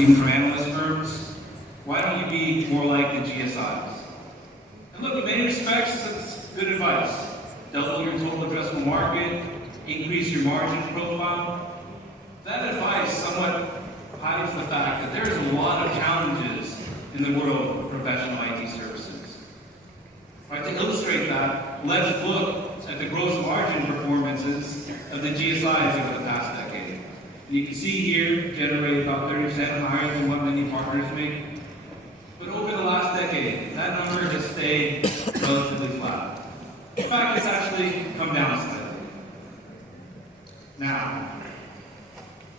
even from analyst firms. Why don't you be more like the GSIs? And look, in many respects, it's good advice. Double your total addressable market, increase your margin profile. That advice somewhat hides the fact that there's a lot of challenges in the world of professional IT services. Right, to illustrate that, let's look at the gross margin performances of the GSIs over the past decade. You can see here, generated about 30% higher than what many partners make. But over the last decade, that number has stayed relatively flat. In fact, it's actually come down slightly. Now,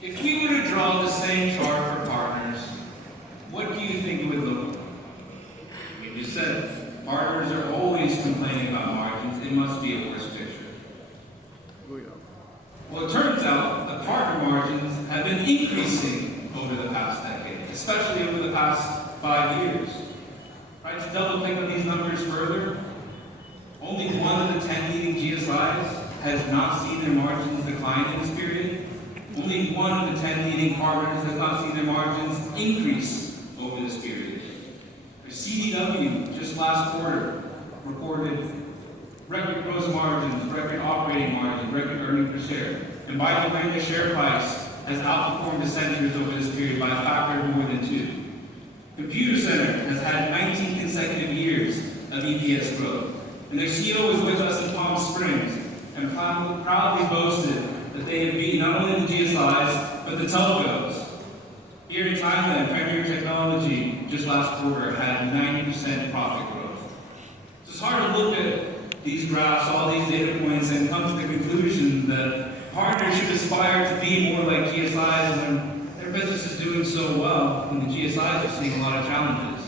if we were to draw the same chart for partners, what do you think it would look like? You just said partners are always complaining about margins. It must be a worse picture. Well, it turns out that partner margins have been increasing over the past decade, especially over the past 5 years. Right, to double click on these numbers further, only 1 of the 10 leading GSIs has not seen their margins decline in this period. Only 1 of the 10 leading partners has not seen their margins increase over this period. CDW, just last quarter, recorded record gross margins, record operating margins, record earnings per share. And by the way, the share price has outperformed the centers over this period by a factor of more than 2. Computer Center has had 19 consecutive years of EPS growth. And their CEO was with us in Palm Springs and proudly boasted that they had beaten not only the GSIs, but the telcos. Here in Thailand, Premier Technology, just last quarter, had 90% profit growth. So it's hard to look at these graphs, all these data points, and come to the conclusion that partners should aspire to be more like GSIs when their business is doing so well, and the GSIs are seeing a lot of challenges.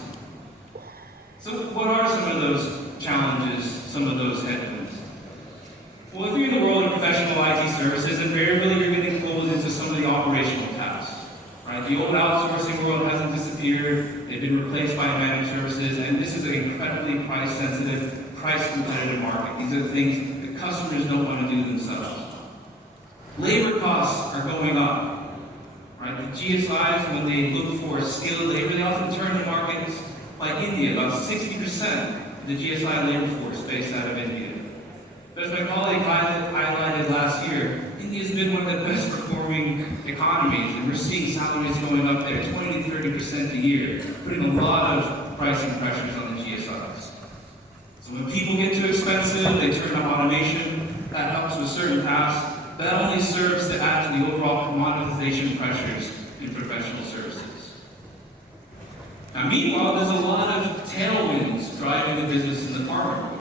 So what are some of those challenges, some of those headwinds? Well, if you're in the world of professional IT services, invariably you're getting pulled into some of the operational tasks. Right? The old outsourcing world hasn't disappeared, they've been replaced by managed services, and this is an incredibly price-sensitive, price-competitive market. These are the things that customers don't want to do themselves. Labor costs are going up. Right? The GSIs, when they look for skilled labor, they often turn to markets like India. About 60% of the GSI labor force based out of India. But as my colleague highlighted last year, India has been one of the best performing economies, and we're seeing salaries going up there 20 to 30% a year, putting a lot of pricing pressures on the GSIs. So when people get too expensive, they turn to automation. That helps with certain tasks, but that only serves to add to the overall commoditization pressures in professional services. Now, meanwhile, there's a lot of tailwinds driving the business in the partner world.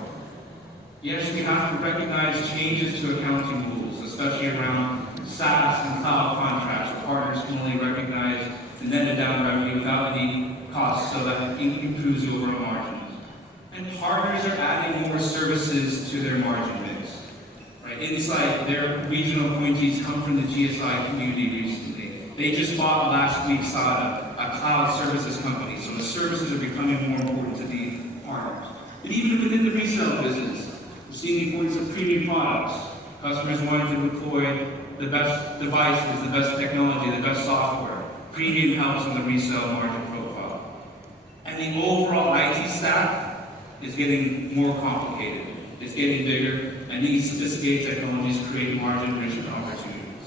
Yes, we have to recognize changes to accounting rules, especially around SaaS and cloud contracts, where partners can only recognize the netted down revenue without any costs, so that it improves the overall margins. And partners are adding more services to their margin mix. Right? Insight, their regional appointees come from the GSI community recently. They just bought last week SADA, a cloud services company, so the services are becoming more important to the partners. But even within the resale business, we're seeing the importance of premium products. Customers wanting to deploy the best devices, the best technology, the best software. Premium helps on the resale margin profile. And the overall IT stack is getting more complicated. It's getting bigger, and these sophisticated technologies create margin-rich opportunities.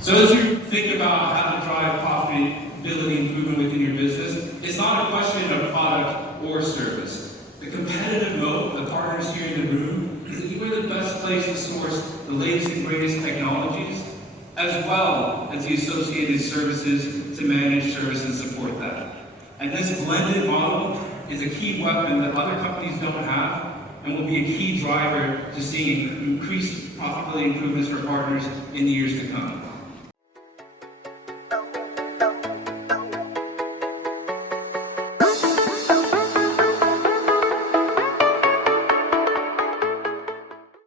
So as you think about how to drive profitability improvement within your business, it's not a question of product or service. The competitive moat of the partners here in the room is that you are the best place to source the latest and greatest technologies, as well as the associated services to manage, service, and support that. And this blended model is a key weapon that other companies don't have, and will be a key driver to seeing increased profitability improvements for partners in the years to come.